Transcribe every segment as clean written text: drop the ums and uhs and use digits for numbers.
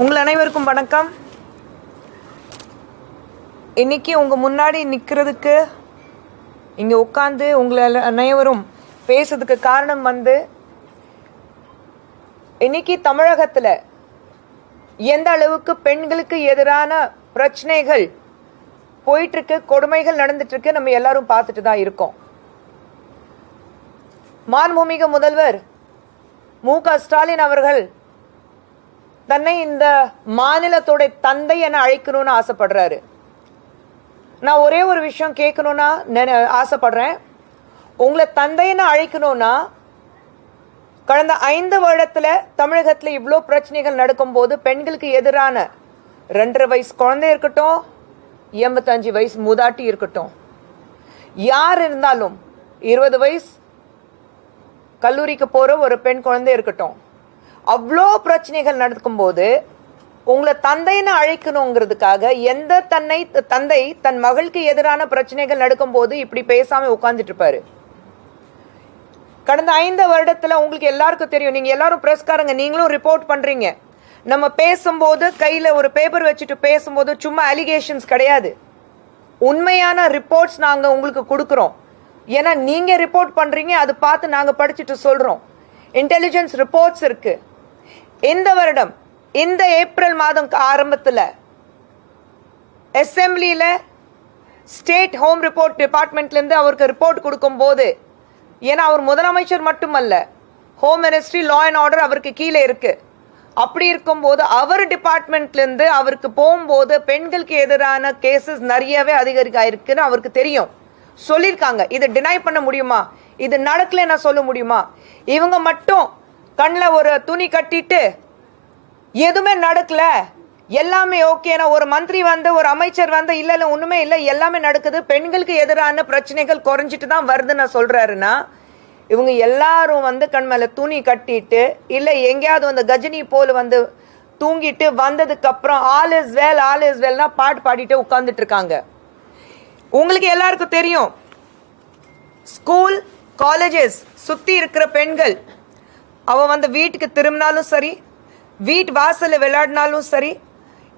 உங்கள் அனைவருக்கும் வணக்கம். இன்னைக்கு உங்க முன்னாடி நிற்கிறதுக்கு இங்கே உட்காந்து உங்களை அனைவரும் பேசுறதுக்கு காரணம் இன்னைக்கு தமிழகத்தில் எந்த அளவுக்கு பெண்களுக்கு எதிரான பிரச்சனைகள் போயிட்டு இருக்கு, கொடுமைகள் நடந்துட்டு இருக்கு, நம்ம எல்லாரும் பார்த்துட்டு தான் இருக்கோம். மாண்புமிகு முதல்வர் மு.க. ஸ்டாலின் அவர்கள் தன்னை இந்த மாநிலத்தோட தந்தை என அழைக்கணும்னு ஆசைப்படுறாரு. நான் ஒரே ஒரு விஷயம் கேட்கணும்னா ஆசைப்படுறேன். உங்களை தந்தைன்னு அழைக்கணும்னா கடந்த 5 வருடத்துல தமிழகத்துல இவ்வளோ பிரச்சனைகள் நடக்கும்போது பெண்களுக்கு எதிரான 2.5 வயசு குழந்தை இருக்கட்டும், 85 வயசு மூதாட்டி இருக்கட்டும், யார் இருந்தாலும் 20 வயசு கல்லூரிக்கு போற ஒரு பெண் குழந்தை இருக்கட்டும், அவ்வளோ பிரச்சனைகள் நடக்கும்போது உங்களை தந்தைன்னு அழைக்கணுங்கிறதுக்காக எந்த தந்தை தன் மகளுக்கு எதிரான பிரச்சனைகள் நடக்கும்போது இப்படி பேசாம உட்கார்ந்துட்டு இருப்பாரு? கடந்த 5 வருடத்துல உங்களுக்கு எல்லாருக்கும் தெரியும், நீங்க எல்லாரும் பிரஸ்காரங்க, நீங்களும் ரிப்போர்ட் பண்றீங்க. நம்ம பேசும்போது கையில ஒரு பேப்பர் வச்சுட்டு பேசும்போது சும்மா அலிகேஷன்ஸ் கிடையாது, உண்மையான ரிப்போர்ட்ஸ் நாங்க உங்களுக்கு கொடுக்குறோம். ஏன்னா நீங்க ரிப்போர்ட் பண்றீங்க, அதை பார்த்து நாங்க படிச்சுட்டு சொல்றோம். இன்டெலிஜென்ஸ் ரிப்போர்ட்ஸ் இருக்கு. இந்த வருடம் இந்த ஏப்ரல் மாதம் ஆரம்பத்தில் அசெம்பிளியில ஸ்டேட் ஹோம் ரிப்போர்ட் டிபார்ட்மெண்ட்ல இருந்து அவருக்கு ரிப்போர்ட் கொடுக்கும் போது, ஏன்னா அவர் முதலமைச்சர் மட்டுமல்ல, home ministry, law and order அவருக்கு கீழே இருக்கு. அப்படி இருக்கும்போது அவர் டிபார்ட்மெண்ட்ல இருந்து அவருக்கு போகும்போது பெண்களுக்கு எதிரான கேசஸ் நிறையவே அதிகரிக்காயிருக்குன்னு அவருக்கு தெரியும், சொல்லியிருக்காங்க. இதை டினை பண்ண முடியுமா? இது நடக்கல நான் சொல்ல முடியுமா? இவங்க மட்டும் கண்ணில் ஒரு துணி கட்டிட்டு எதுவுமே நடக்கல, எல்லாமே ஓகேனா ஒரு மந்திரி ஒரு அமைச்சர் இல்ல இல்ல ஒண்ணுமே இல்ல, எல்லாமே நடக்குது, பெண்களுக்கு எதிரான பிரச்சனைகள் குறைஞ்சிட்டு தான் வருதுன்னு சொல்றாருன்னா, இவங்க எல்லாரும் கண் மேல துணி கட்டிட்டு இல்ல எங்கேயாவது கஜினி போல தூங்கிட்டு வந்ததுக்கு அப்புறம் ஆல் இஸ் வெல்னா பாட்டு பாடிட்டு உட்கார்ந்துட்டு இருக்காங்க. உங்களுக்கு எல்லாருக்கும் தெரியும், ஸ்கூல் காலேஜஸ் சுத்தி இருக்கிற பெண்கள் அவ வீட்டுக்கு திரும்பினாலும் சரி, வீட்டு வாசல்ல விளையாடினாலும் சரி,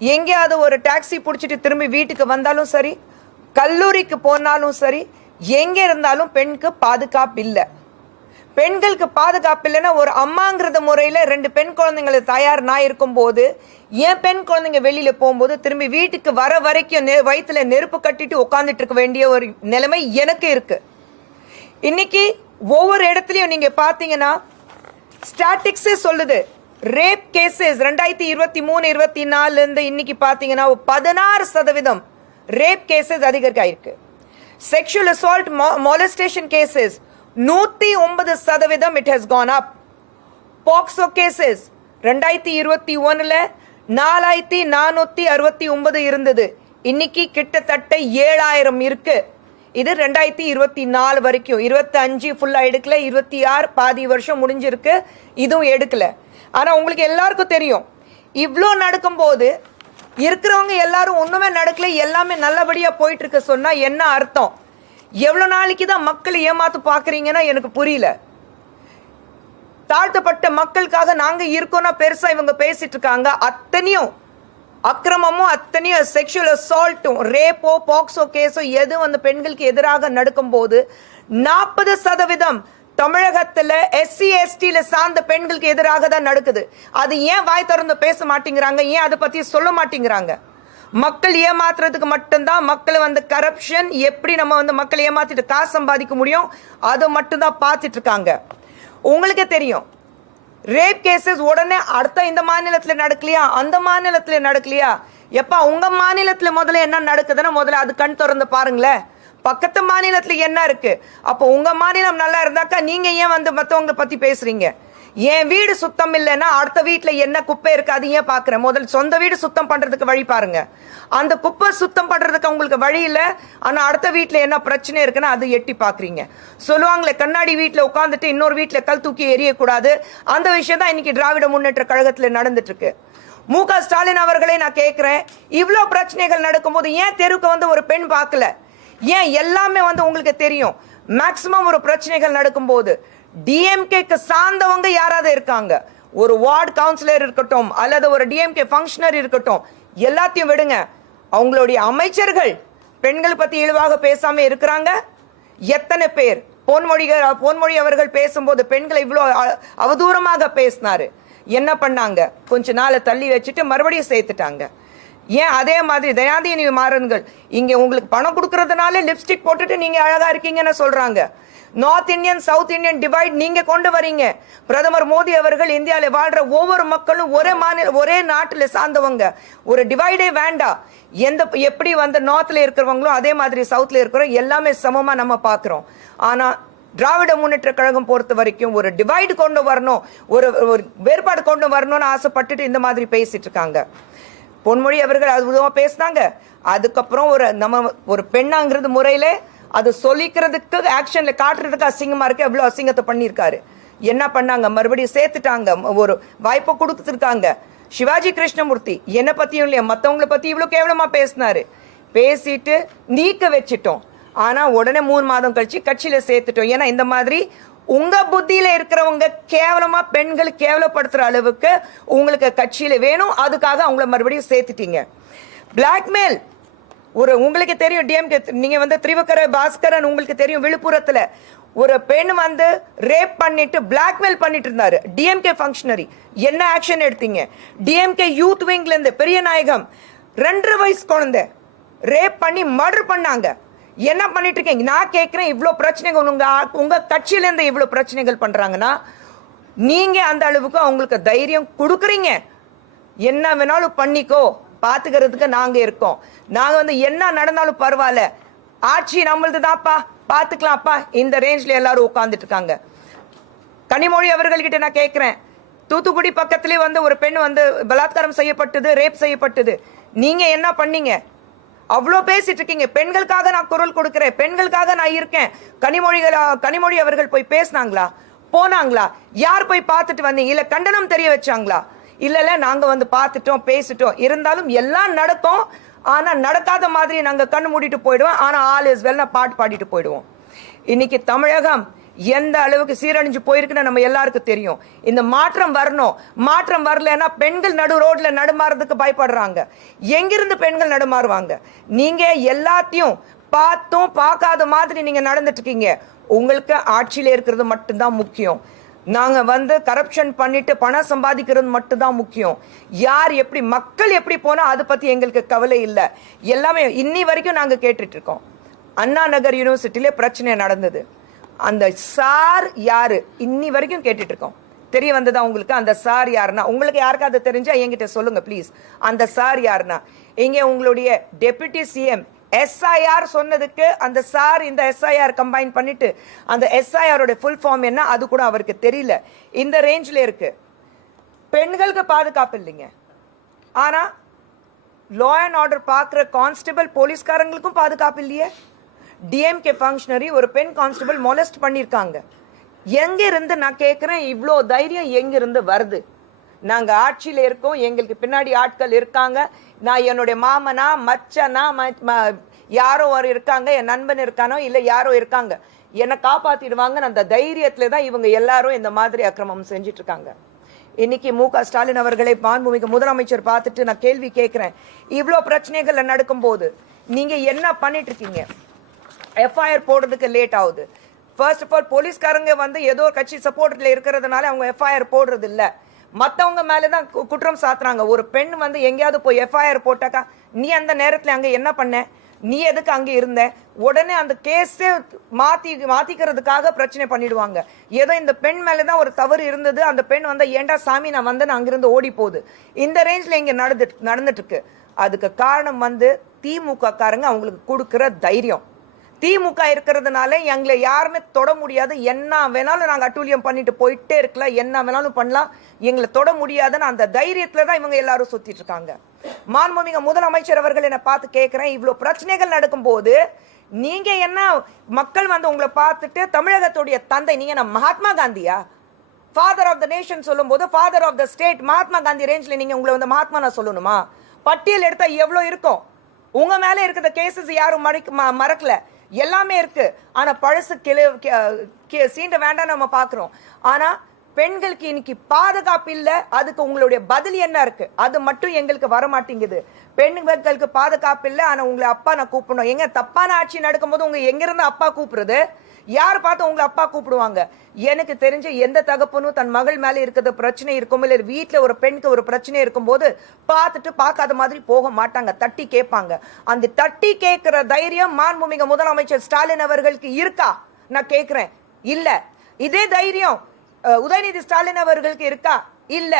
எங்கேயாவது ஒரு டாக்ஸி பிடிச்சிட்டு திரும்பி வீட்டுக்கு வந்தாலும் சரி, கல்லூரிக்கு போனாலும் சரி, எங்க இருந்தாலும் பெண்ணுக்கு பாதுகாப்பு இல்லை. பெண்களுக்கு பாதுகாப்பு இல்லைன்னா ஒரு அம்மாங்கிறத முறையில 2 பெண் குழந்தைங்களை தயார் நான் இருக்கும் போது, என் பெண் குழந்தைங்க வெளியில போகும்போது திரும்பி வீட்டுக்கு வர வரைக்கும் வயிற்றுல நெருப்பு கட்டிட்டு உட்காந்துட்டு இருக்க வேண்டிய ஒரு நிலைமை எனக்கு இருக்கு. இன்னைக்கு ஒவ்வொரு இடத்துலயும் நீங்க பாத்தீங்கன்னா ஸ்டாட்டிக்ஸே சொல்லுது, ரேப் கேசஸ் 2023-24 இருந்து இன்னைக்கு பாத்தீங்கன்னா 16% ரேப் கேசஸ் அதிகரிக்காயிருக்கு. Sexual assault molestation cases 109% it has gone up. POCSO cases 2021ல 4469 இருந்தது, இன்னைக்கு கிட்டத்தட்ட 7000 இருக்கு. இது 2024 வரைக்கும், 25 ஃபுல்லா எடுக்கல, 26 பாதி வருஷம் முடிஞ்சிருக்கு, இதுவும் எடுக்கல. ஆனா உங்களுக்கு எல்லாருக்கும் தெரியும், இவ்வளோ நடக்கும் போது இருக்கிறவங்க எல்லாரும் ஒண்ணுமே நடக்கல, எல்லாமே நல்லபடியா போயிட்டு இருக்க சொன்னா என்ன அர்த்தம்? எவ்வளவு நாளைக்கு தான் மக்களை ஏமாத்து பாக்குறீங்கன்னா எனக்கு புரியல. தாழ்த்தப்பட்ட மக்களுக்காக நாங்க இருக்கோம்னா பெருசா இவங்க பேசிட்டு இருக்காங்க. அத்தனையும் அக்கிரமமும் அத்தனையும் செக்ஷுவல் அசால்ட்டும் ரேப்போ பாக்ஸோ கேஸோ எது பெண்களுக்கு எதிராக நடக்கும் போது 40% தமிழகத்துல SC ST சார்ந்த பெண்களுக்கு எதிராக தான் நடக்குது. அது ஏன் வாய் திறந்து பேச மாட்டேங்கிறாங்க? ஏன் அதை பத்தி சொல்ல மாட்டேங்கிறாங்க? மக்கள் ஏமாத்துறதுக்கு மட்டும்தான், மக்களை கரப்ஷன் எப்படி நம்ம மக்களை ஏமாத்திட்டு காசு சம்பாதிக்க முடியும், அதை மட்டும்தான் பார்த்துட்டு இருக்காங்க. உங்களுக்கே தெரியும், ரேப் கேசஸ் உடனே அடுத்த இந்த மாநிலத்தில் நடக்கலையா, அந்த மாநிலத்தில் நடக்கலையா? எப்பா உங்க மாநிலத்தில் முதல்ல என்ன நடக்குதுன்னா முதல்ல அது கண் திறந்து பாருங்களேன். பக்கத்து மாநிலத்தில் என்ன இருக்கு? அப்போ உங்க மாநிலம் நல்லா இருந்தாக்கா நீங்க ஏன் மற்றவங்களை பத்தி பேசுறீங்க? என் வீடு சுத்தம் இல்லைன்னா அடுத்த வீட்டுல என்ன குப்பை இருக்கு அது ஏன் பாக்குறேன்? முதல்ல சொந்த வீடு சுத்தம் பண்றதுக்கு வழி பாருங்க. அந்த குப்பை சுத்தம் பண்றதுக்கு உங்களுக்கு வழி இல்ல, ஆனா அடுத்த வீட்டுல என்ன பிரச்சனை இருக்குன்னா அது எட்டி பாக்குறீங்க. சொல்லுவாங்களே, கண்ணாடி வீட்டுல உட்காந்துட்டு இன்னொரு வீட்டுல கல் தூக்கி எரியக்கூடாது. அந்த விஷயம் தான் இன்னைக்கு திராவிட முன்னேற்ற கழகத்துல நடந்துட்டு இருக்கு. மு.க. ஸ்டாலின் அவர்களை நான் கேட்கிறேன், இவ்வளவு பிரச்சனைகள் நடக்கும்போது ஏன் தெருவுக்கு ஒரு பெண் பார்க்கல? ஏன் எல்லாமே உங்களுக்கு தெரியும், மேக்சிமம் ஒரு பிரச்சனைகள் நடக்கும்போது டிஎம்கேக்கு சார்ந்தவங்க யாராவது இருக்காங்க, ஒரு வார்டு கவுன்சிலர் இருக்கட்டும் அல்லது ஒரு டிஎம்கே ஃபங்க்ஷனர் இருக்கட்டும், எல்லாத்தையும் விடுங்க. அவங்களுடைய அமைச்சர்கள் பெண்கள் பத்தி இழிவாக பேசாம இருக்கிறாங்க. எத்தனை பேர் பொன்மொழி அவர்கள் பேசும்போது பெண்களை இவ்வளவு அவதூறமாக பேசினாரு. என்ன பண்ணாங்க? கொஞ்ச நாளை தள்ளி வச்சுட்டு மறுபடியும் சேர்த்துட்டாங்க. ஏன் அதே மாதிரி தயாநிதி மாறன்கள் இங்க உங்களுக்கு பணம் கொடுக்கறதுனால லிப்ஸ்டிக் போட்டுட்டு நீங்க அழகா இருக்கீங்கன்னு சொல்றாங்க. North Indian south Indian divide நீங்க கொண்டு வரீங்க. பிரதமர் மோடி அவர்கள் இந்தியாவில் வாழ்ற ஒவ்வொரு மக்களும் ஒரே நாட்டில் சார்ந்தவங்க. ஒரு டிவைடே வேண்டாம். எப்படி வந்து நார்த்ல இருக்கிறவங்களும் அதே மாதிரி சவுத்ல இருக்கிறோம், எல்லாமே சமமா நம்ம பாக்குறோம். ஆனா திராவிட முன்னேற்ற கழகம் பொறுத்த வரைக்கும் ஒரு டிவைடு கொண்டு வரணும், ஒரு வேறுபாடு கொண்டு வரணும்னு ஆசைப்பட்டுட்டு இந்த மாதிரி பேசிட்டு இருக்காங்க. பொன்மொழி அவர்கள் அது பேசினாங்க. அதுக்கப்புறம் ஒரு பெண்ணாங்கிறது முறையில அது சொல்லிக்கிறதுக்கு ஆக்ஷன்ல காட்டுறதுக்கு அசிங்கமா இருக்கு. எவ்வளவு அசிங்கத்தை பண்ணிருக்காரு. என்ன பண்ணாங்க? மறுபடியும் சேர்த்துட்டாங்க. ஒரு வாய்ப்பை கொடுத்துருக்காங்க. சிவாஜி கிருஷ்ணமூர்த்தி என்ன பத்தியும் இல்லையா, மத்தவங்களை பத்தி இவ்வளவு கேவலமா பேசினாரு. பேசிட்டு நீக்க வச்சிட்டோம். ஆனா உடனே 3 மாதம் கழிச்சு கட்சியில சேர்த்துட்டோம். ஏன்னா இந்த மாதிரி உங்க புத்தியில இருக்கிறவங்க கேவலமா பெண்கள் கேவலப்படுத்துற அளவுக்கு உங்களுக்கு கட்சியில வேணும். அதுக்காக அவங்கள மறுபடியும் சேர்த்துட்டீங்க. பிளாக்மெயில் உங்களுக்கு தெரியும். டிஎம்கே நீங்க வந்து திரிவக்கர பாஸ்கரன் உங்களுக்கு தெரியும். விழுப்புரத்துல ஒரு பெண் வந்து ரேப் பண்ணிட்டு பிளாக்மெயில் பண்ணிட்டு இருந்தாரு. டிஎம்கே ஃபங்க்ஷனரி என்ன ஆக்ஷன் எடுத்தீங்க? டிஎம்கே யூத் விங்ல இருந்து பெரிய நாயகம் 2.5 வயசு குழந்தை ரேப் பண்ணி மர்டர் பண்ணாங்க. என்ன பண்ணிட்டு இருக்கீங்க? நான் கேட்கிறேன், இவ்வளவு பிரச்சனைகள் உங்க கட்சியில இருந்து இவ்வளவு பிரச்சனைகள் பண்றாங்கன்னா நீங்க அந்த அளவுக்கு அவங்களுக்கு தைரியம் கொடுக்குறீங்க. என்ன வேணாலும் பண்ணிக்கோ, பாத்துக்கிறதுக்கு நாங்க இருக்கோம். நாங்க வந்து என்ன நடந்தாலும் பரவாயில்ல, ஆட்சி நம்மளது தான்ப்பா, பாத்துக்கலாம்ப்பா, இந்த ரேஞ்ச்ல எல்லாரும் உட்கார்ந்துட்டு இருக்காங்க. கனிமொழி அவர்கள்கிட்ட நான் கேட்கிறேன், தூத்துக்குடி பக்கத்திலே வந்து ஒரு பெண் வந்து பலாத்காரம் செய்யப்பட்டது, ரேப் செய்யப்பட்டது. நீங்க என்ன பண்ணீங்க? அவ்வளோ பேசிட்டு இருக்கீங்க. பெண்களுக்காக நான் குரல் கொடுக்கிறேன், பெண்களுக்காக நான் இருக்கேன். கனிமொழி அவர்கள் போய் பேசினாங்களா? போனாங்களா? யார் போய் பார்த்துட்டு வந்தீங்க? இல்ல கண்டனம் தெரிய வச்சாங்களா? இல்ல நாங்க வந்து பார்த்துட்டோம், பேசிட்டோம். இருந்தாலும் எல்லாம் நடக்கும். ஆனா நடக்காத மாதிரி நாங்க கண்ணு மூடிட்டு போயிடுவோம். ஆனா ஆல் இஸ் வெல் பாட்டு பாடிட்டு போயிடுவோம். இன்னைக்கு தமிழகம் எந்த அளவுக்கு சீரழிஞ்சு போயிருக்குன்னு நம்ம எல்லாருக்கும் தெரியும். இந்த மாற்றம் வரணும். மாற்றம் வரலன்னா பெண்கள் நடு ரோட்ல நடுமாறதுக்கு பயப்படுறாங்க. எங்கிருந்து பெண்கள் நடுமாறுவாங்க? நீங்க எல்லாத்தையும் பார்த்தும் பார்க்காத மாதிரி நீங்க நடந்துட்டு இருக்கீங்க. உங்களுக்கு ஆட்சியில இருக்கிறது மட்டும்தான் முக்கியம். நாங்க வந்து கரப்ஷன் பண்ணிட்டு பணம் சம்பாதிக்கிறது மட்டும்தான் முக்கியம். யார் எப்படி மக்கள் எப்படி போனா அதை பத்தி எங்களுக்கு கவலை இல்லை. எல்லாமே இன்னி வரைக்கும் நாங்க கேட்டுட்டு இருக்கோம். அண்ணா நகர் யூனிவர்சிட்டியில பிரச்சனை நடந்தது. அந்த சார் யாரு இன்னி வரைக்கும் கேட்டுட்டு இருக்கோம். தெரிய வந்ததா உங்களுக்கு? அந்த சார் யாருன்னா உங்களுக்கு யாருக்காவது தெரிஞ்சா என்கிட்ட சொல்லுங்க ப்ளீஸ். அந்த சார் யாருன்னா இங்க உங்களுடைய டெபுட்டி சிஎம் எஸ்ஐஆர் சொன்னதுக்கு அந்த சார் இந்த எஸ்ஐஆர் கம்பைன் பண்ணிட்டு அந்த எஸ்ஐஆரோட ஃபுல் ஃபார்ம் என்ன அது கூட அவருக்கு தெரியல. இந்த ரேஞ்சில் இருக்கு. பெண்களுக்கு பாதுகாப்பு இல்லைங்க. ஆனா லா அண்ட் ஆர்டர் பார்க்குற கான்ஸ்டபிள் போலீஸ்காரங்களுக்கும் பாதுகாப்பு இல்லையே. டிஎம்கே ஃபங்க்ஷனரி ஒரு பெண் கான்ஸ்டபிள் மொலஸ்ட் பண்ணியிருக்காங்க. எங்க இருந்து நான் கேட்குறேன், இவ்வளோ தைரியம் எங்கிருந்து வருது? நாங்க ஆட்சியில இருக்கோம், எங்களுக்கு பின்னாடி ஆட்கள் இருக்காங்க. நான் என்னுடைய மாமனா மச்சனா யாரோ ஒரு இருக்காங்க, என் நண்பன் இருக்கானோ இல்ல யாரோ இருக்காங்க, என்னை காப்பாத்திடுவாங்க. அந்த தைரியத்துல தான் இவங்க எல்லாரும் இந்த மாதிரி அக்கிரமம் செஞ்சிட்டு இருக்காங்க. இன்னைக்கு மு.க. ஸ்டாலின் அவர்களை மாண்புமிகு முதலமைச்சர் பார்த்துட்டு நான் கேள்வி கேட்கிறேன். இவ்வளோ பிரச்சனைகள் நடக்கும் போது நீங்க என்ன பண்ணிட்டு இருக்கீங்க? எஃப்ஐஆர் போடுறதுக்கு லேட் ஆகுது. ஃபர்ஸ்ட் ஆஃப் ஆல் போலீஸ்காரங்க வந்து ஏதோ கட்சி சப்போர்ட்ல இருக்கிறதுனால அவங்க எஃப்ஐஆர் போடுறது இல்லை, மற்றவங்க மேலேதான் குற்றம் சாத்துறாங்க. ஒரு பெண் வந்து எங்கேயாவது போய் எஃப்ஐஆர் போட்டாக்கா, நீ அந்த நேரத்தில் அங்கே என்ன பண்ண, நீ எதுக்கு அங்கே இருந்த, உடனே அந்த கேஸே மாத்திக்கிறதுக்காக பிரச்சனை பண்ணிடுவாங்க. ஏதோ இந்த பெண் மேலேதான் ஒரு தவறு இருந்தது, அந்த பெண் வந்து ஏண்டா சாமி நான் வந்து அங்கிருந்து ஓடி போகுது. இந்த ரேஞ்சில் இங்கே நடந்துட்டு இருக்கு. அதுக்கு காரணம் வந்து திமுக காரங்க அவங்களுக்கு கொடுக்குற தைரியம். திமுக இருக்கிறதுனால எங்களை யாருமே தொட முடியாது. என்ன வேணாலும் நாங்கள் அட்டூழியம் பண்ணிட்டு போயிட்டே இருக்கலாம், என்ன வேணாலும் பண்ணலாம், எங்களை தொட முடியாதுன்னு அந்த தைரியத்துல தான் இவங்க எல்லாரும் சுத்திட்டு இருக்காங்க. மாண்புமிகு முதலமைச்சர் அவர்கள் என்ன பார்த்து கேட்கிறேன், இவ்வளவு பிரச்சனைகள் நடக்கும் போது நீங்க என்ன மக்கள் வந்து உங்களை பார்த்துட்டு தமிழகத்துடைய தந்தை, நீங்க என்ன மகாத்மா காந்தியா? ஃபாதர் ஆஃப் த நேஷன் சொல்லும் போது father of the state Mahatma Gandhi ரேஞ்சில் நீங்க உங்களை வந்து மகாத்மா நான் சொல்லணுமா? பட்டியல் எடுத்தா எவ்வளவு இருக்கும். உங்க மேல இருக்கிற கேசஸ் யாரும் மறக்கல, எல்லாமே இருக்கு. ஆனா பழசு சீண்ட வேண்டாம் நம்ம பாக்குறோம். ஆனா பெண்களுக்கு இன்னைக்கு பாதுகாப்பு இல்ல, அதுக்கு உங்களுடைய பதில் என்ன இருக்கு? அது மட்டும் எங்களுக்கு வர மாட்டேங்குது. பெண்களுக்கு பாதுகாப்பு இல்ல, ஆனா உங்களை அப்பா நான் கூப்பிடணும். எங்க தப்பான ஆட்சி நடக்கும்போது உங்க எங்க இருந்து அப்பா கூப்பிடுறது? யார் பார்த்து உங்களை அப்பா கூப்பிடுவாங்க? எனக்கு தெரிஞ்ச எந்த தகப்பனும் தன் மகள் மேல இருக்கிற பிரச்சனை இருக்கும், இல்ல வீட்டுல ஒரு பெண்ணுக்கு ஒரு பிரச்சனை இருக்கும் போது பார்த்துட்டு பார்க்காத மாதிரி போக மாட்டாங்க, தட்டி கேட்பாங்க. அந்த தட்டி கேட்கிற தைரியம் மாண்புமிகு முதலமைச்சர் ஸ்டாலின் அவர்களுக்கு இருக்கா? நான் கேட்கிறேன். இல்ல. இதே தைரியம் உதயநிதி ஸ்டாலின் அவர்களுக்கு இருக்கா? இல்ல.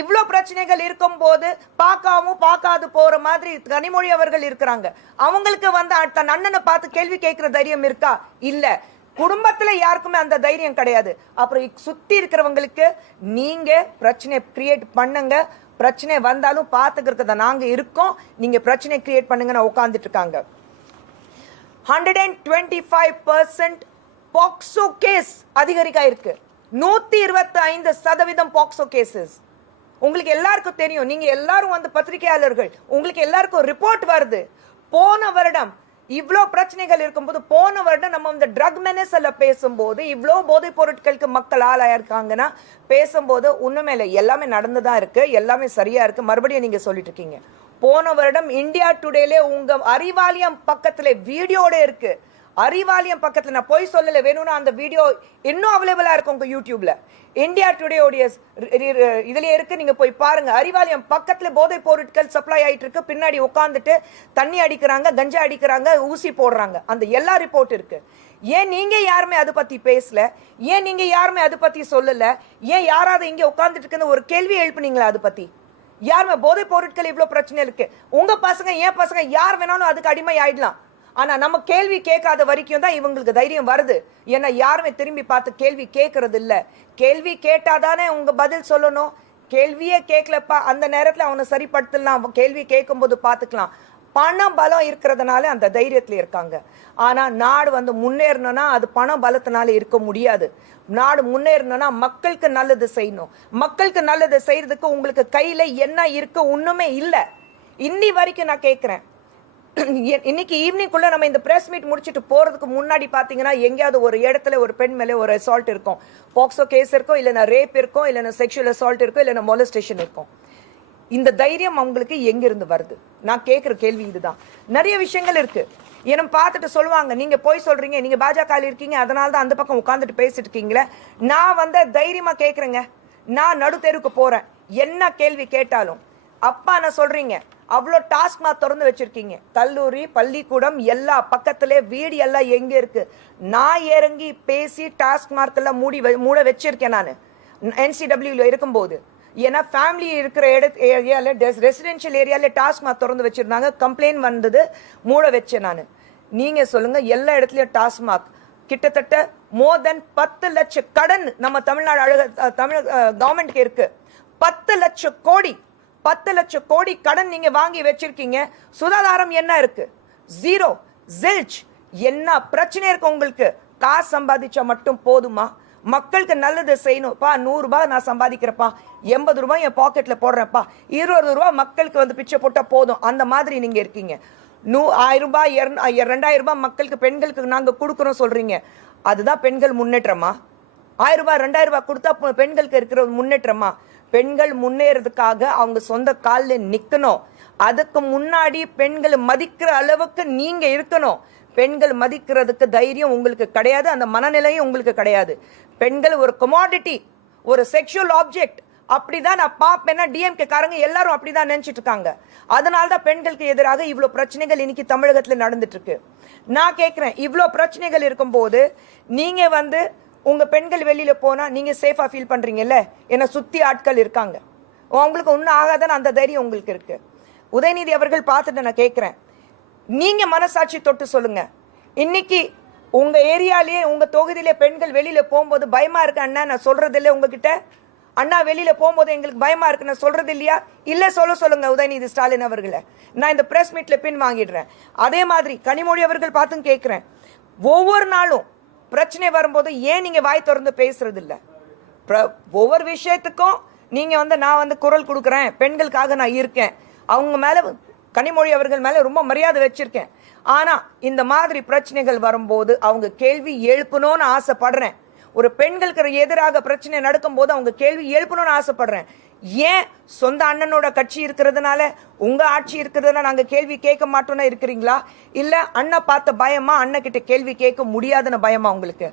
இவ்ளோ பிரச்சனைகள் இருக்கும் போது பார்க்காது போற மாதிரி கனிமொழி அவர்கள் இருக்கிறாங்க. அவங்களுக்கு தன் அண்ணனை பார்த்து கேள்வி கேட்கிற தைரியம் இருக்கா? இல்ல. குடும்பத்துல யாருக்குமே அந்த தைரியம் கிடையாது. அப்புறம் சுத்தி இருக்கிறவங்களுக்கு நீங்க பிரச்சனை கிரியேட் பண்ணுங்க, பிரச்சனை வந்தாலும் பாத்துக்கிறத நாங்க இருக்கோம், நீங்க பிரச்சனை கிரியேட் பண்ணுங்க உட்கார்ந்துட்டு இருக்காங்க. 125% பாக்சோ கேஸ் அதிகரிக்கா இருக்கு. 125% பாக்சோ கேசஸ். உங்களுக்கு எல்லாருக்கும் தெரியும், நீங்க எல்லாரும் பத்திரிகையாளர்கள், உங்களுக்கு எல்லாருக்கும் ரிப்போர்ட் வருது. போன வருடம் இவ்ளோ பிரச்சனைகள் இருக்கும்போது, போன வருடம் நம்ம ட்ரக் மெனஸ்ல பேசும்போது இவ்ளோ போதைப் பொருட்களுக்கு மக்கள் ஆளாயிருக்காங்கன்னா பேசும்போது உண்மையில இல்லை, எல்லாமே நடந்துதான் இருக்கு, எல்லாமே சரியா இருக்கு. மறுபடியும் நீங்க சொல்லிட்டு இருக்கீங்க. போன வருடம் இந்தியா டுடேல உங்க அறிவாலயம் பக்கத்துல வீடியோட இருக்கு. அறிவாலயம் பக்கத்துல, நான் போய் சொல்லல, வேணும்னா அந்த வீடியோ இன்னும் அவைலபிளா இருக்கு உங்க யூடியூப்ல. இந்தியா டுடே உடைய இதுல இருக்கு, நீங்க போய் பாருங்க. அறிவாலயம் பக்கத்துல போதை பொருட்கள் சப்ளை ஆயிட்டு இருக்கு, பின்னாடி உட்கார்ந்துட்டு தண்ணி அடிக்கிறாங்க, கஞ்சா அடிக்கிறாங்க, ஊசி போடுறாங்க, அந்த எல்லா ரிப்போர்ட் இருக்கு. ஏன் நீங்க யாருமே அதை பத்தி பேசல? ஏன் நீங்க யாருமே அதை பத்தி சொல்லல? ஏன் யாராவது இங்க உட்கார்ந்துட்டு இருக்குன்னு ஒரு கேள்வி எழுப்புனீங்களா? அதை பத்தி யாருமே? போதை பொருட்கள் இவ்வளவு பிரச்சனை இருக்கு, உங்க பசங்க என் பசங்க யார் வேணாலும் அதுக்கு அடிமை ஆயிடலாம். ஆனா நம்ம கேள்வி கேட்காத வரைக்கும் தான் இவங்களுக்கு தைரியம் வருது. ஏன்னா யாருமே திரும்பி பார்த்து கேள்வி கேட்கறது இல்ல. கேள்வி கேட்டாதானே உங்க பதில் சொல்லணும். கேள்வியே கேட்கலப்பா, அந்த நேரத்துல அவனை சரிப்படுத்தலாம், கேள்வி கேட்கும் போது பாத்துக்கலாம். பண பலம் இருக்கிறதுனால அந்த தைரியத்துல இருக்காங்க. ஆனா நாடு முன்னேறணும்னா அது பண பலத்தினால இருக்க முடியாது. நாடு முன்னேறணும்னா மக்களுக்கு நல்லது செய்யணும். மக்களுக்கு நல்லது செய்யறதுக்கு உங்களுக்கு கையில என்ன இருக்கு? ஒண்ணுமே இல்ல. இன்னி வரைக்கும் நான் கேட்கிறேன், இன்னைக்கு ஈவினிங்குள்ள நம்ம இந்த பிரஸ் மீட் முடிச்சுட்டு போறதுக்கு முன்னாடி பாத்தீங்கன்னா எங்கேயாவது ஒரு இடத்துல ஒரு பெண் மேலே ஒரு அசால்ட் இருக்கும், பாக்ஸோ கேஸ் இருக்கும், இல்லைன்னா ரேப் இருக்கும், இல்லைன்னா செக்ஷுவல் அசால்ட் இருக்கும், இல்லைன்னா மொலஸ்டேஷன் இருக்கும். இந்த தைரியம் அவங்களுக்கு எங்க இருந்து வருது? நான் கேட்கிற கேள்வி இதுதான். நிறைய விஷயங்கள் இருக்கு. ஏன்னா பார்த்துட்டு சொல்லுவாங்க, நீங்க போய் சொல்றீங்க, நீங்க பாஜக இருக்கீங்க, அதனால தான் அந்த பக்கம் உட்கார்ந்துட்டு பேசிட்டு இருக்கீங்களே. நான் தைரியமா கேட்கறேங்க. நான் நடுத்தெருக்கு போறேன், என்ன கேள்வி கேட்டாலும் அப்பா நான் சொல்றீங்க. அவ்வளோ டாஸ்மாக் திறந்து வச்சிருக்கீங்க, கல்லூரி பள்ளிக்கூடம் எல்லா பக்கத்துல வீடு எல்லாம் எங்க இருக்கு? நான் இறங்கி பேசி டாஸ்மாக் எல்லாம் மூட வச்சிருக்கேன் நான் NCW இருக்கும்போது. ஏன்னா ஃபேமிலி இருக்கிற ஏரியால ரெசிடென்ஷியல் ஏரியால டாஸ்மாக் திறந்து வச்சிருந்தாங்க, கம்ப்ளைண்ட் வந்தது, மூட வச்சேன் நான். நீங்க சொல்லுங்க, எல்லா இடத்துலயும் டாஸ்மாக். கிட்டத்தட்ட மோர் தென் 10 லட்சம் கடன் நம்ம தமிழ்நாடு தமிழ் கவர்மெண்ட்க்கு இருக்கு. 10 லட்சம் கோடி 10 லட்சம் கோடி கடன் நீங்க வாங்கி வச்சிருக்கீங்க. சுகாதாரம் என்ன இருக்கு? ஜீரோ, ஜில்ச். என்ன பிரச்சனை இருக்கு உங்களுக்கு? காசு சம்பாதிச்சா மட்டும் போதுமா? மக்களுக்கு நல்லது செய்யணும்ப்பா. 100 ரூபாய் நான் சம்பாதிக்கிறப்பா, 80 ரூபாய் என் பாக்கெட்ல போடுறேன்ப்பா, 20 ரூபாய் மக்களுக்கு பிச்சை போட்டா போதும், அந்த மாதிரி நீங்க இருக்கீங்க. 1000 ரூபாய் 2000 ரூபாய் மக்களுக்கு பெண்களுக்கு நாங்க கொடுக்கறோம் சொல்றீங்க. அதுதான் பெண்கள் முன்னேற்றமா? 1000 ரூபாய் 2000 ரூபாய் கொடுத்தா பெண்களுக்கு இருக்கிற முன்னேற்றமா? பெண்கள் முன்னேறதுக்காக அவங்க சொந்த காலில் நிக்கணும். அதுக்கு முன்னாடி பெண்கள் மதிக்கிற அளவுக்கு நீங்க இருக்கணும். பெண்கள் மதிக்கிறதுக்கு தைரியம் உங்களுக்கு கிடையாது, அந்த மனநிலையும் உங்களுக்கு கிடையாது. பெண்கள் ஒரு கமாடிட்டி, ஒரு செக்ஷுவல் ஆப்ஜெக்ட், அப்படிதான் நான் பாப்பேன்னா டிஎம்கே காரங்க எல்லாரும் அப்படிதான் நினைச்சிட்டு இருக்காங்க. அதனால்தான் பெண்களுக்கு எதிராக இவ்வளவு பிரச்சனைகள் இன்னைக்கு தமிழகத்துல நடந்துட்டு இருக்கு. நான் கேட்கிறேன், இவ்வளவு பிரச்சனைகள் இருக்கும் போது நீங்க உங்க பெண்கள் வெளியில போனா நீங்க சேஃபா ஃபீல் பண்றீங்கல்ல? ஏன்னா சுத்தி ஆட்கள் இருக்காங்க, உங்களுக்கு ஒன்னும் ஆகாதான்னு அந்த தைரியம் உங்களுக்கு இருக்கு. உதயநிதி அவர்கள் பார்த்துட்டு நான் கேட்கிறேன், நீங்க மனசாட்சி தொட்டு சொல்லுங்க. இன்னைக்கு உங்க ஏரியாலேயே உங்க தொகுதியிலே பெண்கள் வெளியில போகும்போது பயமா இருக்கு அண்ணா, நான் சொல்றது இல்லை உங்ககிட்ட. அண்ணா வெளியில போகும்போது எங்களுக்கு பயமா இருக்கு நான் சொல்றது இல்லையா? இல்ல சொல்லுங்க உதயநிதி ஸ்டாலின் அவர்களை. நான் இந்த பிரஸ் மீட்ல பின் வாங்கிடுறேன். அதே மாதிரி கனிமொழி அவர்கள் பார்த்தும் கேட்கிறேன், ஒவ்வொரு நாளும் பிரச்சனை வரும்போது ஏன் நீங்க வாய் திறந்து பேசுறது இல்ல? ஒவ்வொரு விஷயத்துக்கும் நீங்க நான் குரல் கொடுக்கறேன், பெண்களுக்காக நான் இருக்கேன், அவங்க மேல கனிமொழி அவர்கள் மேல ரொம்ப மரியாதை வச்சிருக்கேன். ஆனா இந்த மாதிரி பிரச்சனைகள் வரும்போது அவங்க கேள்வி எழுப்பணும்னு ஆசைப்படுறேன். ஒரு பெண்களுக்கு எதிராக பிரச்சனை நடக்கும் போது அவங்க கேள்வி எழுப்பணும்னு ஆசைப்படுறேன். ஏன் சொந்த அண்ணனோட கட்சி இருக்கிறதுனால, உங்க ஆட்சி இருக்கிறதுனால நாங்க கேள்வி கேட்க மாட்டோம்னா இருக்கிறீங்களா? இல்ல அண்ணன் பார்த்த பயமா, அண்ணன் கிட்ட கேள்வி கேட்க முடியாதுன்னு பயமா? உங்களுக்கு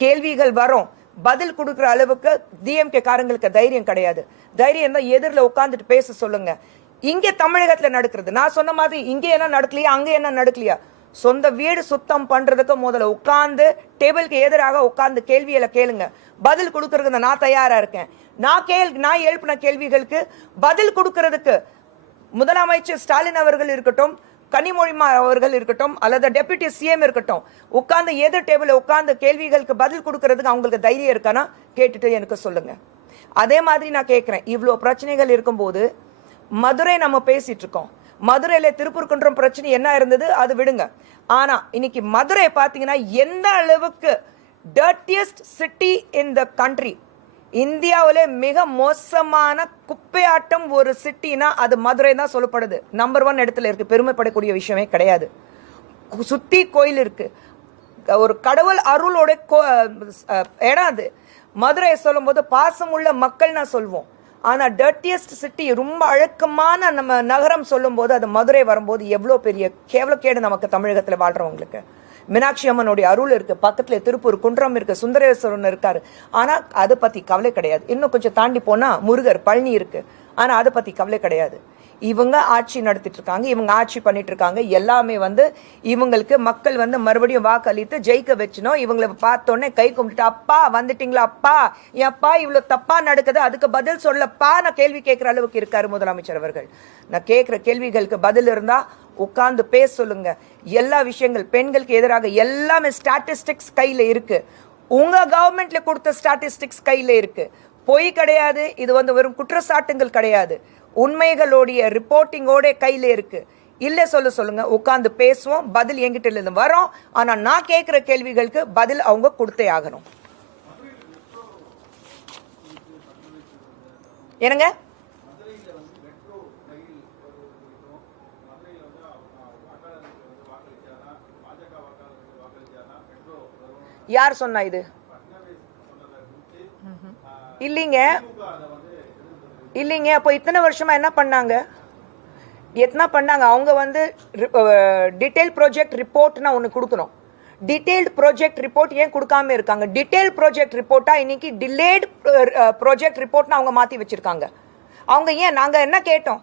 கேள்விகள் வரும், பதில் கொடுக்குற அளவுக்கு டிஎம்கே காரங்களுக்கு தைரியம் கிடையாது. தைரியம் தான் எதிரில் உட்காந்துட்டு பேச சொல்லுங்க. இங்க தமிழகத்துல நடக்கிறது நான் சொன்ன மாதிரி இங்க என்ன நடக்கலையா, அங்க என்ன நடக்கலையா? சொந்த வீடு சுத்தம் பண்றதுக்கு முதல்ல உட்கார்ந்து டேபிளுக்கு எதிராக உட்கார்ந்து கேள்வியில கேளுங்க. பதில் கொடுக்கறதுக்கு நான் தயாரா இருக்கேன். நான் எழுப்பின கேள்விகளுக்கு பதில் கொடுக்கறதுக்கு முதலமைச்சர் ஸ்டாலின் அவர்கள் இருக்கட்டும், கனிமொழிமா அவர்கள் இருக்கட்டும், அல்லது டெபுட்டி சிஎம் இருக்கட்டும், உட்கார்ந்து எதிர் டேபிள் உட்கார்ந்து கேள்விகளுக்கு பதில் கொடுக்கறதுக்கு அவங்களுக்கு தைரியம் இருக்கானா கேட்டுட்டு எனக்கு சொல்லுங்க. அதே மாதிரி நான் கேட்கிறேன், இவ்வளோ பிரச்சனைகள் இருக்கும்போது மதுரை நம்ம பேசிட்டு இருக்கோம். மதுரையில திருப்பூர் குன்றம் பிரச்சனை என்ன இருந்தது அது விடுங்க. ஆனா இன்னைக்கு மதுரை பாத்தீங்கன்னா எந்த அளவுக்கு dirtiest city in the country, இந்தியாவிலே மிக மோசமான குப்பையாட்டம் ஒரு சிட்டினா அது மதுரை தான் சொல்லப்படுது. நம்பர் 1 இடத்துல இருக்கு. பெருமைப்படக்கூடிய விஷயமே கிடையாது. சுத்தி கோயில் இருக்கு, ஒரு கடவுள் அருளோட இடம் அது. மதுரையை சொல்லும் போது பாசம் உள்ள மக்கள் நான் சொல்வோம். ஆனா டர்ட்டியஸ்ட் சிட்டி, ரொம்ப அழுக்கமான நம்ம நகரம் சொல்லும் போது அது மதுரை வரும்போது எவ்வளோ பெரிய கேவலக்கேடு நமக்கு தமிழகத்துல வாழ்றவங்களுக்கு. மீனாட்சி அம்மனுடைய அருள் இருக்கு, பக்கத்துல திருப்பூர் குன்றம் இருக்கு, சுந்தரேஸ்வரன் இருக்காரு. ஆனா அதை பத்தி கவலை கிடையாது. இன்னும் கொஞ்சம் தாண்டி போனா முருகர் பழனி இருக்கு. ஆனா அதை பத்தி கவலை கிடையாது. இவங்க ஆட்சி நடத்திட்டு இருக்காங்க, இவங்க ஆட்சி பண்ணிட்டு இருக்காங்க. எல்லாமே இவங்களுக்கு மக்கள் மறுபடியும் வாக்களித்து ஜெயிக்க வச்சணும். இவங்களை பார்த்தோன்னே கை கும்பிட்டு அப்பா வந்துட்டீங்களா, அப்பா ஏப்பா இவ்வளவு தப்பா நடக்குது, அதுக்கு பதில் சொல்லப்பா நான் கேள்வி கேட்கிற அளவுக்கு இருக்காரு முதலமைச்சர் அவர்கள். நான் கேட்கிற கேள்விகளுக்கு பதில் இருந்தா உட்கார்ந்து பேச சொல்லுங்க. எல்லா விஷயங்கள் பெண்களுக்கு எதிராக எல்லாமே ஸ்டாட்டிஸ்டிக்ஸ் கையில இருக்கு. உங்க கவர்மெண்ட்ல கொடுத்த ஸ்டாட்டிஸ்டிக்ஸ் கையில இருக்கு. பொய் கிடையாது. இது வெறும் குற்றச்சாட்டுங்கள் கிடையாது. உண்மைகளுடைய ரிப்போர்ட்டிங்கோட கையில இருக்கு. இல்ல சொல்லுங்க, உட்கார்ந்து பேசுவோம். பதில் எங்கிட்ட இருந்து வரும். ஆனா நான் கேட்கிற கேள்விகளுக்கு பதில் அவங்க கொடுத்தே ஆகணும். என்னங்க? யார் சொன்னா இது? இல்லைங்க இல்லைங்க. அப்போ இத்தனை வருஷமா என்ன பண்ணாங்க? அவங்க டீடைல் ப்ராஜெக்ட் ரிப்போர்ட்னா ஒன்று கொடுக்கணும். டீடைல்டு ப்ராஜெக்ட் ரிப்போர்ட் ஏன் கொடுக்காம இருக்காங்க? டீடைல் ப்ராஜெக்ட் ரிப்போர்ட்டா இன்னைக்கு டிலேட் ப்ராஜெக்ட் ரிப்போர்ட்னு அவங்க மாத்தி வச்சிருக்காங்க. அவங்க ஏன்? நாங்க என்ன கேட்டோம்?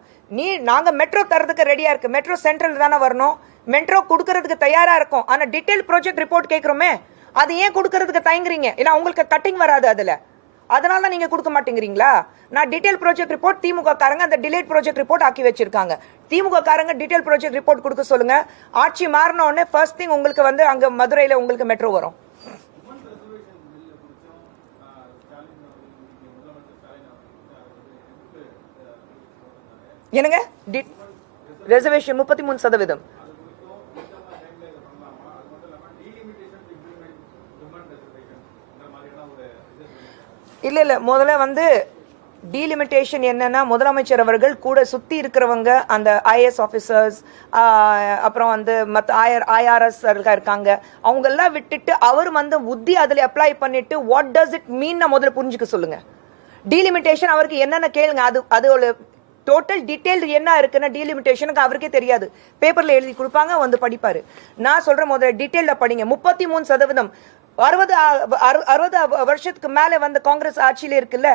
நாங்க மெட்ரோ தரதுக்கு ரெடியா இருக்கு. மெட்ரோ சென்ட்ரல் தானே வரணும். மெட்ரோ கொடுக்கறதுக்கு தயாரா இருக்கும். ஆனா டீடைல் ப்ராஜெக்ட் ரிப்போர்ட் கேட்கிறோமே, அது ஏன் கொடுக்கறதுக்கு தயங்குறீங்க? ஏன்னா உங்களுக்கு கட்டிங் வராது அதுல, அதனால நீங்க கொடுக்க மாட்டேங்கிறீங்களா? நான் டீடைல் ப்ராஜெக்ட் ரிப்போர்ட், திமுக காரங்க அந்த டிலேட் ப்ராஜெக்ட் ரிப்போர்ட் ஆக்கி வச்சிருக்காங்க. திமுக காரங்க டீடைல் ப்ராஜெக்ட் ரிப்போர்ட் கொடுக்க சொல்லுங்க. ஆட்சி மாறின உடனே ஃபர்ஸ்ட் திங் உங்களுக்கு அங்க மதுரையில உங்களுக்கு மெட்ரோ வரும். என்னங்க ரிசர்வேஷன் 33%? இல்ல முதல்ல டீலிமிட்டேஷன் என்னன்னா, முதலமைச்சர் அவர்கள் கூட சுத்தி இருக்கிறவங்க அந்த ஐஏஎஸ் ஆஃபீஸர்ஸ், அப்புறம் மற்ற ஐஆர்எஸ் இருக்காங்க, அவங்க எல்லாம் விட்டுட்டு அவர் உத்தி அதில் அப்ளை பண்ணிட்டு வாட் டஸ் இட் மீன் முதல்ல புரிஞ்சுக்க சொல்லுங்க. டீலிமிட்டேஷன் அவருக்கு என்னென்ன கேளுங்க. அது டோட்டல் டீடைல் என்ன இருக்குன்னா டீலிமிட்டேஷனுக்கு அவருக்கே தெரியாது. பேப்பர்ல எழுதி கொடுப்பாங்க, படிப்பாரு. நான் சொல்றேன் முதல்ல டீடைல்ல படிங்க. 33%, 60 வருஷத்துக்கு மேல காங்கிரஸ் ஆட்சியில இருக்குல்ல.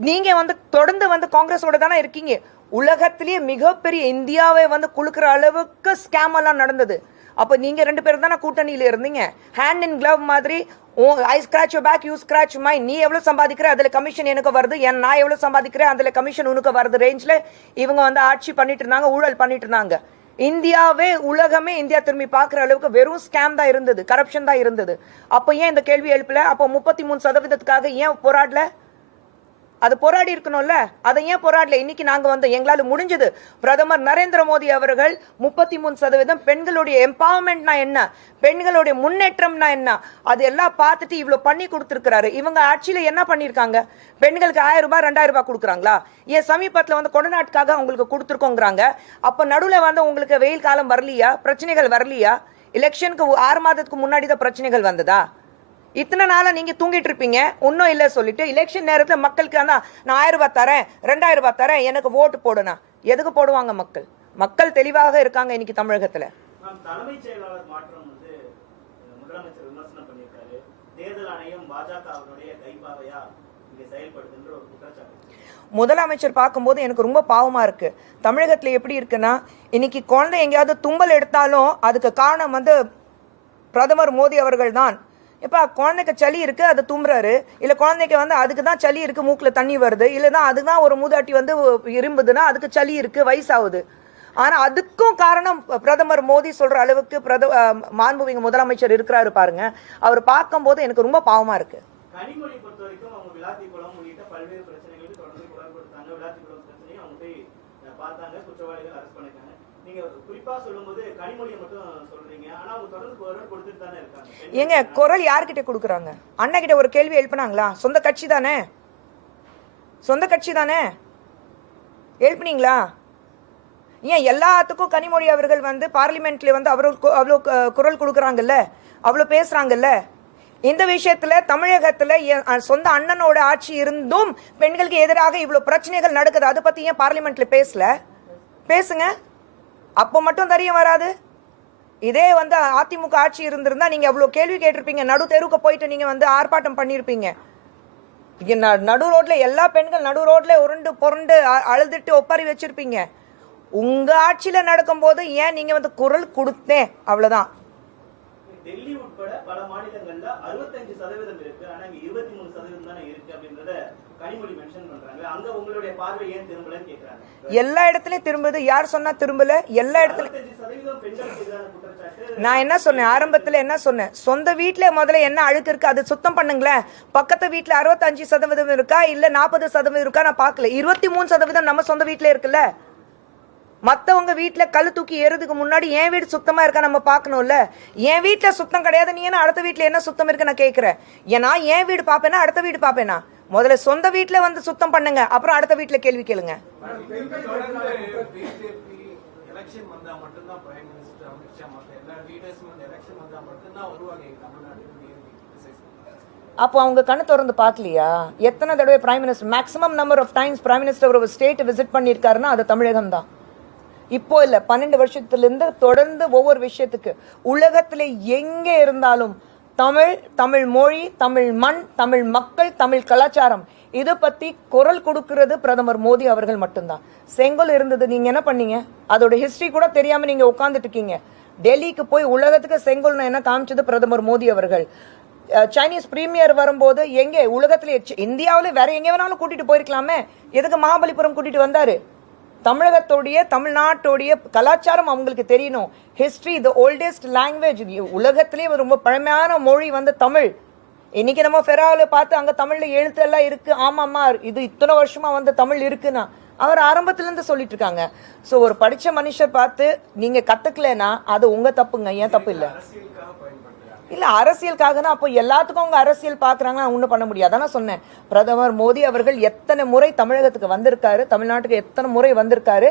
நீங்க தொடர்ந்து காங்கிரஸோட தானே இருக்கீங்க. உலகத்திலேயே மிகப்பெரிய இந்தியாவை குலுக்குற அளவுக்கு ஸ்கேம் எல்லாம் நடந்தது. அப்ப நீங்க 2 பேரும் தானே கூட்டணியில இருந்தீங்க. ஹேண்ட் இன் கிளவ் மாதிரி, I scratch you back, you scratch mine. நீ எவ்வளவு சம்பாதிக்கிற அதுல கமிஷன் எனக்கு வருது, நான் எவ்வளவு சம்பாதிக்கிறேன் அதுல கமிஷன் உனக்கு வருது ரேஞ்ச்ல இவங்க ஆட்சி பண்ணிட்டு இருந்தாங்க, ஊழல் பண்ணிட்டு இருந்தாங்க. இந்தியாவே உலகமே இந்தியா திரும்பி பாக்குற அளவுக்கு வெறும் ஸ்கேம் தான் இருந்தது, கரப்ஷன் தான் இருந்தது. அப்ப ஏன் இந்த கேள்வி எழுப்பல? அப்போ 33%க்காக ஏன் போராடல? அது போராடி இருக்கணும்ல, அதை ஏன் போராடல? இன்னைக்கு நாங்க எங்களால முடிஞ்சது. பிரதமர் நரேந்திர மோடி அவர்கள் 33% பெண்களுடைய எம்பவர்மெண்ட்னா என்ன, பெண்களுடைய முன்னேற்றம்னா என்ன, அது எல்லாம் பார்த்துட்டு இவ்வளவு பண்ணி கொடுத்திருக்கிறாரு. இவங்க ஆட்சியில என்ன பண்ணிருக்காங்க? பெண்களுக்கு 1000 ரூபாய் 2000 ரூபாய் கொடுக்குறாங்களா? ஏன் சமீபத்துல கொடநாட்டுக்காக அவங்களுக்கு கொடுத்துருக்கோங்கிறாங்க. அப்ப நடுவுல உங்களுக்கு வெயில் காலம் வரலையா? பிரச்சனைகள் வரலையா? எலெக்ஷனுக்கு 6 மாதத்துக்கு முன்னாடி தான் பிரச்சனைகள் வந்ததா? இத்தனை நாளா நீங்க தூங்கிட்டு இருப்பீங்க, ஒன்னும் இல்ல சொல்லிட்டு எலெக்ஷன் நேரத்துல மக்களுக்கு நான் 1000 ரூபாய் தரேன், 2000 ரூபாய் தரேன், எனக்கு ஓட்டு போடுனா எதுக்கு போடுவாங்க மக்கள்? மக்கள் தெளிவாக இருக்காங்க இன்னைக்கு தமிழகத்துல. தலைமைச் செயலாளர் மாற்றம் வந்து முதலமைச்சர் விமர்சனம் பண்ணியிருக்காரு. தேர்தல் ஆணையம் பாஜகவினுடைய கைப்பாவையா இங்க செயல்படுதுன்ற ஒரு குற்றச்சாட்டு. முதலமைச்சர் பார்க்கும்போது எனக்கு ரொம்ப பாவமா இருக்கு. தமிழகத்துல எப்படி இருக்குன்னா, இன்னைக்கு குழந்தை எங்கேயாவது தும்பல் எடுத்தாலும் அதுக்கு காரணம் வந்து பிரதமர் மோடி அவர்கள் தான். இப்ப குழந்தைக்கு சளி இருக்கு, அது தும்புறாரு. இல்ல குழந்தைக்கு வந்து அதுக்கு தான் சளி இருக்கு, மூக்குல தண்ணி வருது. இல்லதான் அதுதான் ஒரு மூதாட்டி வந்து இரும்புதுன்னா அதுக்கு சளி இருக்கு, வயசாகுது. ஆனா அதுக்கும் காரணம் பிரதமர் மோடி சொல்ற அளவுக்கு மாண்புமிகு முதலமைச்சர் இருக்கிறாரு பாருங்க. அவர் பார்க்கும்போது எனக்கு ரொம்ப பாவமா இருக்கு. கனிமொழி பொறுத்த வரைக்கும் அவங்க விளாத்திக்குளம் உள்ளிட்ட பல்வேறு பிரச்சனைகளுக்கு தொடர்ந்து குரல் கொடுத்தாங்க. விளாத்திக்குளம் பிரச்சனையும் அவங்க போய் பார்த்தாங்க, குற்றவாளிகள் அரெஸ்ட் பண்ணிட்டாங்க. நீங்க குறிப்பா சொல்லும்போது கனிமொழியை மட்டும் சொல்றீங்க, ஆனா அவங்க தொடர்ந்து குரல் கொடுத்துட்டு தானே இருக்காங்க. ஏங்க குரல் யார்கிட்ட கொடுக்குறாங்க? அண்ணா கிட்ட ஒரு கேள்வி எழுப்பினாங்களா? சொந்த கட்சி தானே, சொந்த கட்சி தானே, எழுப்பினீங்களா? ஏன் எல்லாத்துக்கும் கனிமொழி அவர்கள் வந்து பார்லிமெண்ட்ல வந்து அவ்வளோ குரல் கொடுக்குறாங்கல்ல, அவ்வளோ பேசுறாங்கல்ல. இந்த விஷயத்துல தமிழகத்துல சொந்த அண்ணனோட ஆட்சி இருந்தும் பெண்களுக்கு எதிராக இவ்வளவு பிரச்சனைகள் நடக்குது. அதை பத்தி ஏன் பார்லிமெண்ட்ல பேசல? பேசுங்க, அப்போ மட்டும் தெரிய வராது. இதே வந்து அதிமுக ஆட்சி இருந்திருந்தா நீங்க அவ்வளவு கேள்வி கேட்டிருப்பீங்க, நடு தெருவுக்கு போயிட்டு நீங்க வந்து ஆர்ப்பாட்டம் பண்ணிருப்பீங்க. நடு ரோட்ல எல்லா பெண்கள் நடு ரோட்ல உருண்டு புரண்டு அழுதுட்டு ஒப்பாரி வச்சிருப்பீங்க. உங்க ஆட்சியில நடக்கும் போது ஏன் நீங்க வந்து குரல் கொடுத்தேன், அவ்வளவுதான். டெல்லி உட்பட பல மாநிலங்கள்ல 65% இருக்கு, ஆனா இங்க 23% தானே இருக்கு அப்படின்றத கனிமொழி மென்ஷன் பண்றாங்க. அங்க உங்களுடைய பார்வை ஏன் திரும்பலன்னு கேக்குறாங்க. எல்லா இடத்துலயும் திரும்புது. யார் சொன்னா திரும்பல? எல்லா இடத்துலயும் 65% பெண்களுக்கு எதிரான குற்றச்சாட்டு. நான் என்ன சொன்னேன் ஆரம்பத்துல? என்ன சொன்னேன்? சொந்த வீட்டுல முதல்ல என்ன அழுக்கு இருக்கு அது சுத்தம் பண்ணுங்களேன். பக்கத்து வீட்டுல 65% இருக்கா இல்ல 40% இருக்கா நான் பாக்கல. 23% நம்ம சொந்த வீட்டுல இருக்குல்ல. மத்தவங்க வீட்டுல கல் தூக்கி ஏறதுக்கு முன்னாடி என் வீடு சுத்தமா இருக்கா நம்ம பாக்கணும்ல. என் வீட்டுல சுத்தம் கிடையாது, நீ என்ன அடுத்த வீட்டுல என்ன சுத்தம் இருக்கு நான் கேக்குறேன். ஏன்னா என் வீடு பாப்பேனா அடுத்த வீடு பாப்பேனா? முதல்ல சொந்த வீட்டுல வந்து சுத்தம் பண்ணுங்க, அப்புறம் அடுத்த வீட்டுல கேள்வி கேளுங்க. அப்போ அவங்க கண்ணு திறந்து பார்க்கலையா? எத்தனை தடவை prime minister, maximum number of times prime minister ஒரு ஸ்டேட் விசிட் பண்ணியிருக்காருன்னா அது தமிழகம் தான். இப்போ இல்ல, 12 வருஷத்துல இருந்து தொடர்ந்து ஒவ்வொரு விஷயத்துக்கு உலகத்துல எங்க இருந்தாலும் தமிழ், தமிழ் மொழி, தமிழ் மண், தமிழ் மக்கள், தமிழ் கலாச்சாரம் இதை பத்தி குரல் கொடுக்கிறது பிரதமர் மோடி அவர்கள் மட்டும்தான். செங்கோல் இருந்தது, நீங்க என்ன பண்ணீங்க? அதோட ஹிஸ்டரி கூட தெரியாம நீங்க உட்கார்ந்துட்டு இருக்கீங்க. டெல்லிக்கு போய் உலகத்துக்கு செங்கோல் என்ன காமிச்சது பிரதமர் மோடி அவர்கள். சைனீஸ் பிரீமியர் வரும்போது எங்கே உலகத்திலே, இந்தியாவில வேற எங்க வேணாலும் கூட்டிட்டு போயிருக்கலாமே, எதுக்கு மகாபலிபுரம் கூட்டிட்டு வந்தாரு? தமிழகத்தோடைய தமிழ்நாட்டோடைய கலாச்சாரம் அவங்களுக்கு தெரியணும். ஹிஸ்டரி, தி ஓல்டஸ்ட் லாங்குவேஜ், உலகத்திலேயே ரொம்ப பழமையான மொழி வந்து தமிழ். இன்னைக்கு நம்ம ஃபெராவில் பார்த்து அங்க தமிழ்ல எழுத்து எல்லாம் இருக்கு. ஆமாம்மா, இது இத்தனை வருஷமா வந்து தமிழ் இருக்குன்னா அவர் ஆரம்பத்துல இருந்து சொல்லிட்டு இருக்காங்க. சோ ஒரு படிச்ச மனுஷர் பார்த்து நீங்க கத்துக்கலனா அது உங்க தப்புங்க, ஏன் தப்பு இல்ல. இல்ல அரசியலுக்காகனா அப்போ எல்லாத்துக்கும் அவங்க அரசியல் பாக்குறாங்க, ஒண்ணும் பண்ண முடியாது. அதான் சொன்னேன், பிரதமர் மோடி அவர்கள் எத்தனை முறை தமிழகத்துக்கு வந்திருக்காரு, தமிழ்நாட்டுக்கு எத்தனை முறை வந்திருக்காரு.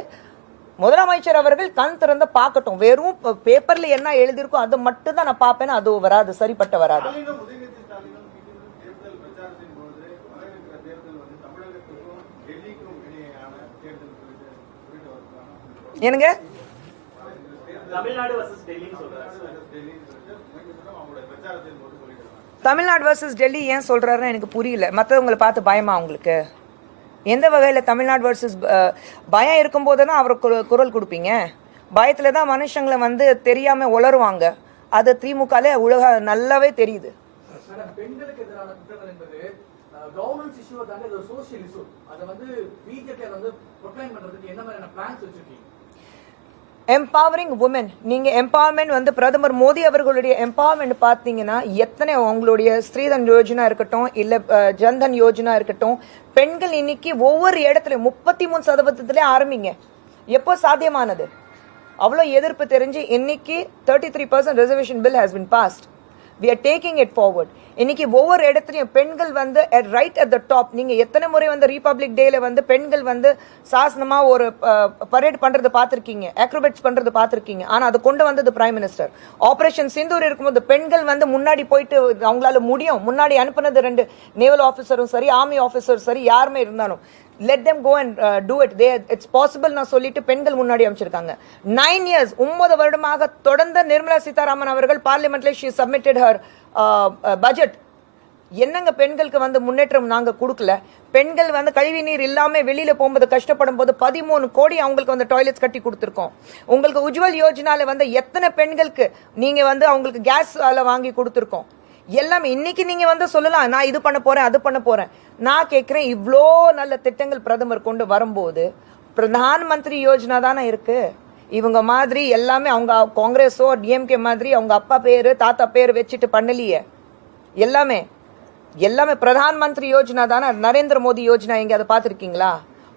முதலமைச்சர் அவர்கள் கண் திறந்த பார்க்கட்டும். வெறும் பேப்பர்ல என்ன எழுதியிருக்கோ அது மட்டும் தான் நான் பார்ப்பேன், அது வராது, சரிப்பட்ட வராது. என்னங்க தமிழ்நாடு வர்சஸ் டெல்லி ஏன் சொல்றாருன்னு எனக்கு புரியல. மற்றவங்களை பார்த்து பயமா உங்களுக்கு? எந்த வகையில தமிழ்நாடு வர்சஸ் பயம் இருக்கும் போதுதான் அவர் குரல் கொடுப்பீங்க? பயத்துல தான் மனுஷங்களை வந்து தெரியாம உளருவாங்க. அது திமுகல உலக நல்லாவே தெரியுது. பெண்களுக்கு எதிரான குற்றங்கள் என்பது கவர்னன்ஸ் இஷ்யூ தாண்டி அது சோஷியல் இஷ்யூ. அதை வந்து பிஜேபி வந்து ப்ரொக்ளைம் பண்றதுக்கு என்ன மாதிரியான பிளான்ஸ் வச்சிருக்கீங்க? எம்பவரிங் உமன், நீங்க எம்பவர்மெண்ட் வந்து பிரதமர் மோடி அவர்களுடைய எம்பவர்மெண்ட் பார்த்தீங்கன்னா எத்தனை உங்களுடைய ஸ்ரீதன் யோஜனா இருக்கட்டும் இல்ல ஜன்தன் யோஜனா இருக்கட்டும், பெண்கள் இன்னைக்கு ஒவ்வொரு இடத்துல 33% ஆரம்பிங்க. எப்போ சாத்தியமானது? அவ்வளோ எதிர்ப்பு தெரிஞ்சு இன்னைக்கு 33% reservation bill has been past. we are taking it forward. இன்னைக்கு ஒவ்வொரு இடத்துலையும் பெண்கள் வந்து ரைட் அட் த டாப். நீங்க எத்தனை முறை வந்து ரிபப்ளிக் டேல வந்து பெண்கள் வந்து சாசனமா ஒரு பரேட் பண்றது பார்த்திருக்கீங்க, அக்ரோபேட்ஸ் பண்றது பார்த்திருக்கீங்க. ஆனா அது கொண்டு வந்தது பிரைம் மினிஸ்டர். ஆபரேஷன் சிந்தூர் இருக்கும்போது பெண்கள் வந்து முன்னாடி போயிட்டு அவங்களால முடியும், முன்னாடி அனுப்புனது 2 நேவல் ஆஃபீஸரும் சரி, ஆர்மி ஆஃபீஸரும் சரி, யாருமே இருந்தாலும் let them go and do it. It's possible நான் சொல்லிட்டு பெண்கள் முன்னாடி அமைச்சிருக்காங்க. 9 years 9 வருடமாக தொடர்ந்து நிர்மலா சீதாராமன் அவர்கள் பார்லிமெண்ட்ல she submitted her budget. என்னங்க பெண்களுக்கு வந்து முன்னேற்றம் நாங்க கொடுக்கல? பெண்கள் வந்து கழிவு நீர் இல்லாம வெளியில போகும்போது கஷ்டப்படும் போது 13 கோடி அவங்களுக்கு வந்து டாய்லெட்ஸ் கட்டி கொடுத்துருக்கோம். உங்களுக்கு உஜ்வல் யோஜனால வந்து எத்தனை பெண்களுக்கு நீங்க வந்து அவங்களுக்கு கேஸ் வாங்கி கொடுத்துருக்கோம். எல்லாமே இன்னைக்கு நீங்க வந்து சொல்லலாம் நான் இது பண்ண போறேன் அது பண்ண போறேன். நான் கேட்கிறேன், இவ்வளோ நல்ல திட்டங்கள் பிரதமர் கொண்டு வரும்போது பிரதான் மந்திரி யோஜனா தானே இருக்கு. இவங்க மாதிரி எல்லாமே அவங்க காங்கிரஸோ டிஎம்கே மாதிரி அவங்க அப்பா பேரு தாத்தா பேரு வச்சுட்டு பண்ணலையே. எல்லாமே பிரதான் மந்திரி யோஜனா தானே. நரேந்திர மோடி யோஜனா எங்க அதை பார்த்துருக்கீங்களா?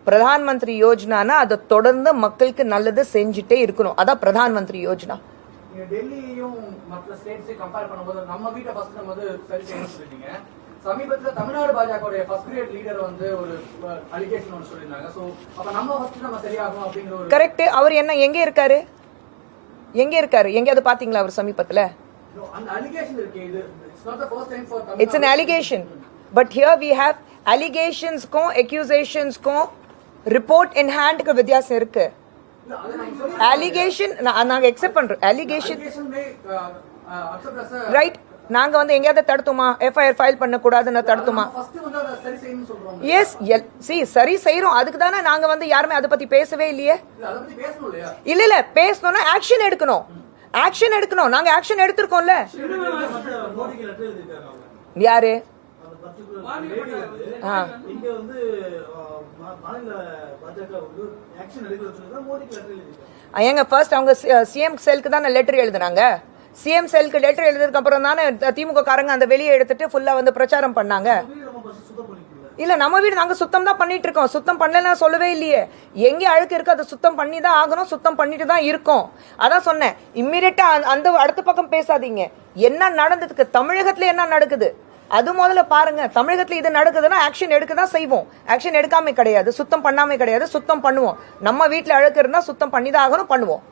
பிரதான் மந்திரி யோஜனானா அதை தொடர்ந்து மக்களுக்கு நல்லது செஞ்சுட்டே இருக்கணும். அதான் பிரதான் மந்திரி யோஜனா. டெல்லியையும் மற்ற ஸ்டேட்ஸையும் கம்பேர் பண்ணும்போது நம்ம வீட்டை ஃபர்ஸ்ட் நம்ம வந்து சரி செய்யணும்னு சொல்லிட்டீங்க. சமீபத்தில் தமிழ்நாடு பாஜகவுடைய ஃபர்ஸ்ட் கிரேட் லீடர் வந்து ஒரு அலிகேஷன் ஒன்று சொல்லியிருந்தாங்க. ஸோ அப்ப நம்ம ஃபர்ஸ்ட் நம்ம சரியாகும் அப்படிங்கிற ஒரு கரெக்ட். அவர் என்ன எங்க இருக்காரு? எங்கேயாவது பாத்தீங்களா அவர் சமீபத்துல? அந்த அலிகேஷன் இருக்கு. இது it's not the first time for It's an allegation. But here we have allegations को accusations को report in hand का வித்தியாசம் இருக்கு. allegation நாங்க accept பண்றோம். allegation right. நாங்க வந்து எங்கயாவது தடுத்துமா? FIR ஃபைல் பண்ண கூடாதுன்னு தடுத்துமா? எஸ் சரி செய்யறோம். அதுக்கு தானே நாங்க வந்து யாருமே அதை பத்தி பேசவே இல்லையே. இல்ல பேசணும்னா ஆக்ஷன் எடுக்கணும். நாங்க ஆக்ஷன் எடுத்திருக்கோம்ல. யாரு? ஏங்க ஃபர்ஸ்ட் அவங்க சிஎம் செல்க்கு தான் லெட்டர் எழுதுனாங்க. சிஎம் செல்க்கு லெட்டர் எழுதுறதுக்கு அப்புறம் தானே திமுக காரங்க அந்த வெளியே எடுத்துட்டு ஃபுல்லா வந்து பிரச்சாரம் பண்ணாங்க. இல்ல நம்ம வீடு நாங்க சுத்தம் தான் பண்ணிட்டு இருக்கோம். சுத்தம் பண்ணல சொல்லவே இல்லையே. எங்க அழுக்கு இருக்கு அதை சுத்தம் பண்ணி தான் ஆகணும். சுத்தம் பண்ணிட்டு தான் இருக்கோம். அதான் சொன்னேன், இம்மிடியட்டா அந்த அடுத்த பக்கம் பேசாதீங்க. என்ன நடந்ததுக்கு தமிழகத்துல என்ன நடக்குது அது முதல்ல பாருங்க. தமிழகத்துல இது நடக்குதுன்னா ஆக்ஷன் எடுக்க தான் செய்வோம். ஆக்ஷன் எடுக்காம கிடையாது, சுத்தம் பண்ணாம கிடையாது, சுத்தம் பண்ணுவோம். நம்ம வீட்டுல அழுக்கு இருந்தா சுத்தம் பண்ணி தான் ஆகணும், பண்ணுவோம்.